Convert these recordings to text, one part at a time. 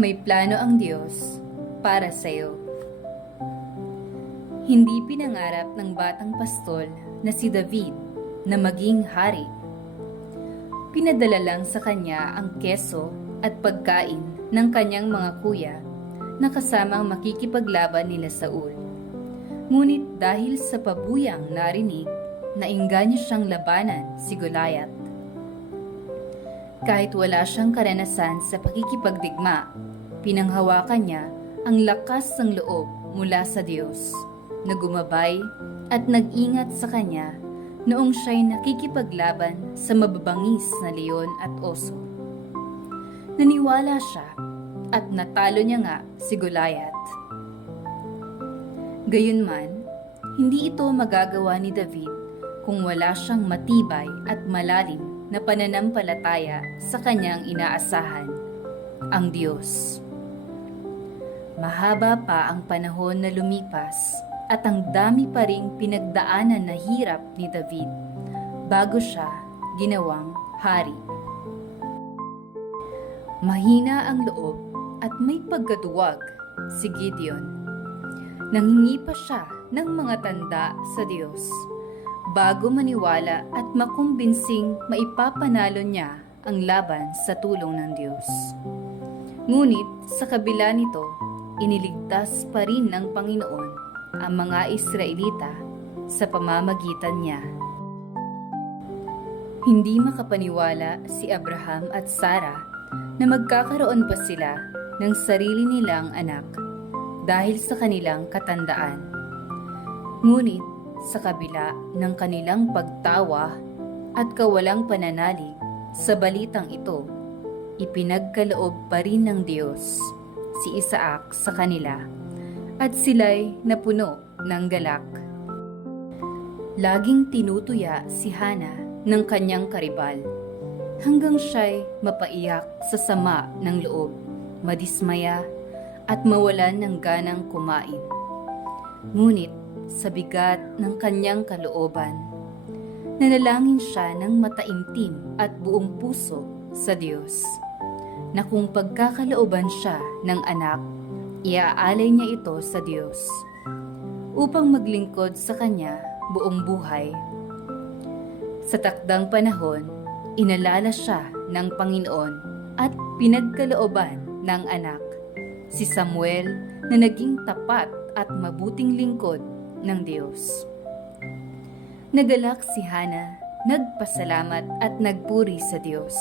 May plano ang Diyos para sa iyo. Hindi pinangarap ng batang pastol na si David na maging hari. Pinadala lang sa kanya ang keso at pagkain ng kanyang mga kuya na kasamang makikipaglaban nila Saul. Ngunit dahil sa pabuyang narinig, nainganyo siyang labanan si Goliath. Kahit wala siyang karanasan sa pakikipagdigma, pinanghawakan niya ang lakas ng loob mula sa Diyos na gumabay at nag-ingat sa kanya noong siya'y nakikipaglaban sa mababangis na leon at oso. Naniwala siya at natalo niya nga si Goliath. Gayunman, hindi ito magagawa ni David kung wala siyang matibay at malalim na pananampalataya sa kanyang inaasahan, ang Diyos. Mahaba pa ang panahon na lumipas at ang dami pa ring pinagdaanan na hirap ni David bago siya ginawang hari. Mahina ang loob at may pagkaduwag si Gideon. Nanghingi pa siya ng mga tanda sa Diyos bago maniwala at makumbinsing maipapanalo niya ang laban sa tulong ng Diyos. Ngunit sa kabila nito, iniligtas pa rin ng Panginoon ang mga Israelita sa pamamagitan niya. Hindi makapaniwala si Abraham at Sarah na magkakaroon pa sila ng sarili nilang anak dahil sa kanilang katandaan. Ngunit sa kabila ng kanilang pagtawa at kawalang pananalig sa balitang ito, ipinagkaloob pa rin ng Diyos si Isaac sa kanila at sila'y napuno ng galak. Laging tinutuya si Hana ng kanyang karibal hanggang siya'y mapaiyak sa sama ng loob, madismaya at mawalan ng ganang kumain. Ngunit sa bigat ng kanyang kalooban, nanalangin siya ng mataimtim at buong puso sa Diyos na kung pagkakalooban siya ng anak, iaalay niya ito sa Diyos upang maglingkod sa kanya buong buhay. Sa takdang panahon, inalala siya ng Panginoon at pinagkalooban ng anak, si Samuel na naging tapat at mabuting lingkod ng Diyos. Nagalak si Hana, nagpasalamat at nagpuri sa Diyos.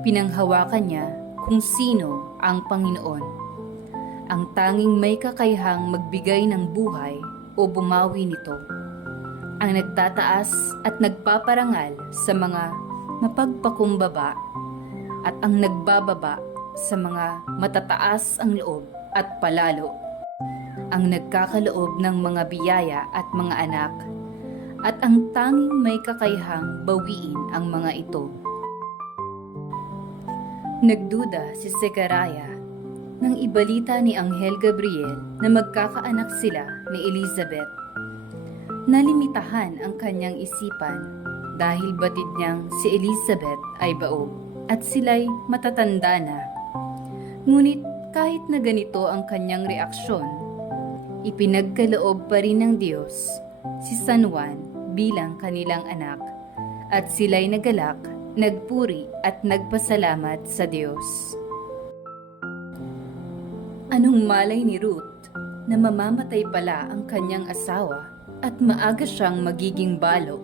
Pinanghawakan niya kung sino ang Panginoon, ang tanging may kakayahang magbigay ng buhay o bumawi nito, ang nagtataas at nagpaparangal sa mga mapagpakumbaba at ang nagbababa sa mga matataas ang loob at palalo, ang nagkakaloob ng mga biyaya at mga anak, at ang tanging may kakayahang bawiin ang mga ito. Nagduda si Zechariah nang ibalita ni Anghel Gabriel na magkakaanak sila ni Elizabeth. Nalimitahan ang kanyang isipan dahil batid niyang si Elizabeth ay baog at sila'y matatanda na. Ngunit kahit na ganito ang kanyang reaksyon, ipinagkaloob pa rin ng Diyos si San Juan bilang kanilang anak at sila'y nagalak, nagpuri at nagpasalamat sa Diyos. Anong malay ni Ruth na mamamatay pala ang kanyang asawa at maaga siyang magiging balo?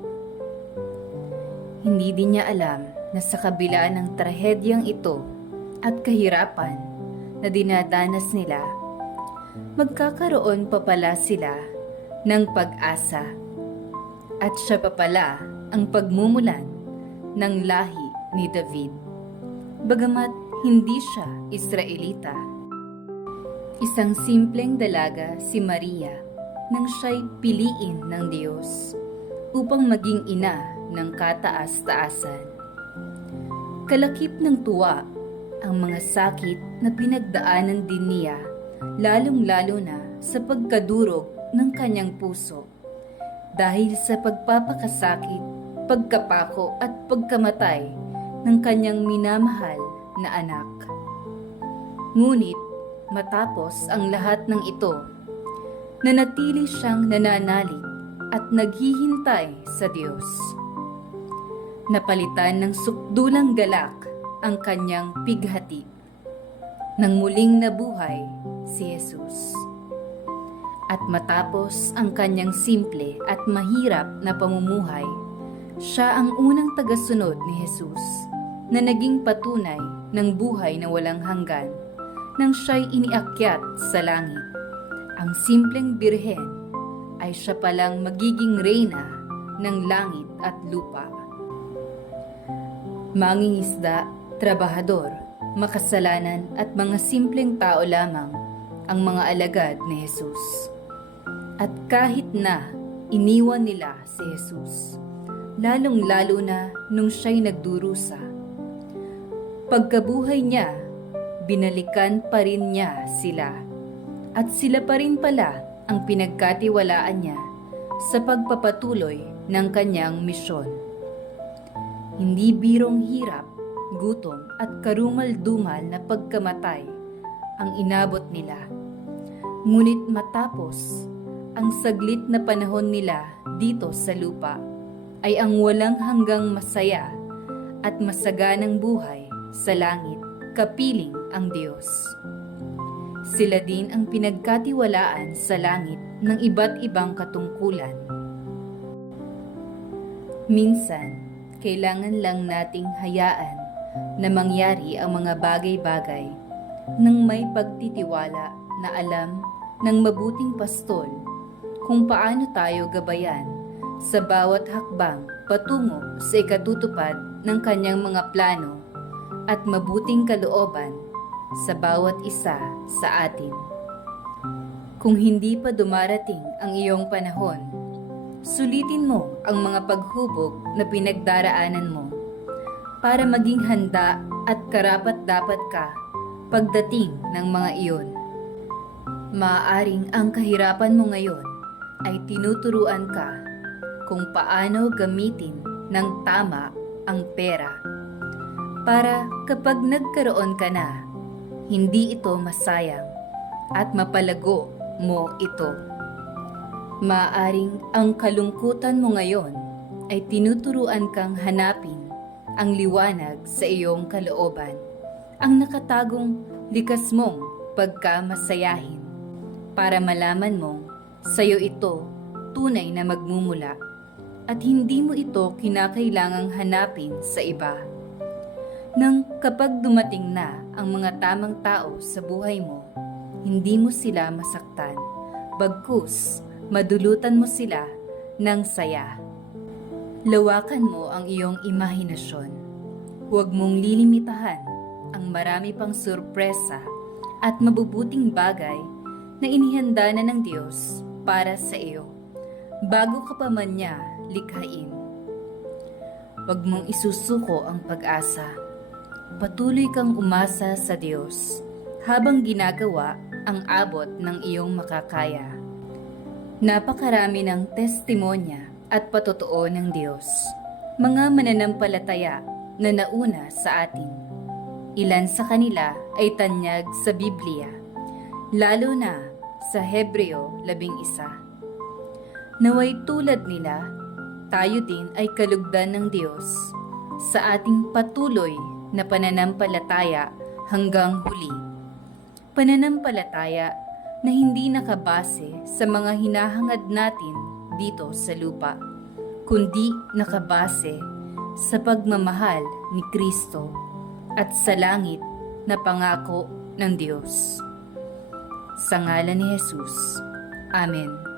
Hindi din niya alam na sa kabila ng trahedyang ito at kahirapan na dinadanas nila, magkakaroon pa pala sila ng pag-asa at siya pa pala ang pagmumulan ng lahi ni David. Bagamat hindi siya Israelita, isang simpleng dalaga si Maria nang siya'y piliin ng Diyos upang maging ina ng kataas-taasan. Kalakip ng tuwa ang mga sakit na pinagdaanan din niya, lalong-lalo na sa pagkadurog ng kanyang puso dahil sa pagpapakasakit, pagkapako at pagkamatay ng kanyang minamahal na anak. Ngunit matapos ang lahat ng ito, nanatili siyang nananalig at naghihintay sa Diyos. Napalitan ng sukdulang galak ang kanyang pighati. Nang muling nabuhay si Jesus. At matapos ang kanyang simple at mahirap na pamumuhay, siya ang unang tagasunod ni Jesus na naging patunay ng buhay na walang hanggan nang siya'y iniakyat sa langit. Ang simpleng birhen ay siya palang magiging reyna ng langit at lupa. Mangingisda, trabahador, makasalanan at mga simpleng tao lamang ang mga alagad ni Jesus. At kahit na iniwan nila si Jesus, lalong-lalo na nung siya'y nagdurusa, pagkabuhay niya, binalikan pa rin niya sila. At sila pa rin pala ang pinagkatiwalaan niya sa pagpapatuloy ng kanyang misyon. Hindi birong hirap, gutom at karumal-dumal na pagkamatay ang inabot nila. Ngunit matapos ang saglit na panahon nila dito sa lupa, ay ang walang hanggang masaya at masaganang buhay sa langit, kapiling ang Diyos. Sila din ang pinagkatiwalaan sa langit ng iba't ibang katungkulan. Minsan, kailangan lang nating hayaan na mangyari ang mga bagay-bagay nang may pagtitiwala na alam ng mabuting pastol kung paano tayo gabayan sa bawat hakbang patungo sa ikatutupad ng kanyang mga plano at mabuting kalooban sa bawat isa sa atin. Kung hindi pa dumarating ang iyong panahon, sulitin mo ang mga paghubog na pinagdaraanan mo para maging handa at karapat-dapat ka pagdating ng mga iyon. Maaaring ang kahirapan mo ngayon ay tinuturuan ka kung paano gamitin ng tama ang pera para kapag nagkaroon ka na, hindi ito masayang at mapalago mo ito. Maaaring ang kalungkutan mo ngayon ay tinuturuan kang hanapin ang liwanag sa iyong kalooban, ang nakatagong likas mong pagkamasayahin, para malaman mong sa'yo ito tunay na magmumula at hindi mo ito kinakailangang hanapin sa iba. Nang kapag dumating na ang mga tamang tao sa buhay mo, hindi mo sila masaktan, bagkus madulutan mo sila ng saya. Lawakan mo ang iyong imahinasyon. Huwag mong lilimitahan ang marami pang sorpresa at mabubuting bagay na inihanda na ng Diyos para sa iyo, bago ka pa man niya likhain. Huwag mong isusuko ang pag-asa. Patuloy kang umasa sa Diyos habang ginagawa ang abot ng iyong makakaya. Napakarami ng testimonya at patotoo ng Diyos, mga mananampalataya na nauna sa atin. Ilan sa kanila ay tanyag sa Biblia, lalo na sa Hebreo 11. Naway tulad nila, tayo din ay kalugdan ng Diyos sa ating patuloy na pananampalataya hanggang huli. Pananampalataya na hindi nakabase sa mga hinahangad natin dito sa lupa, kundi nakabase sa pagmamahal ni Kristo at sa langit na pangako ng Diyos. Sa ngalan ni Jesus. Amen.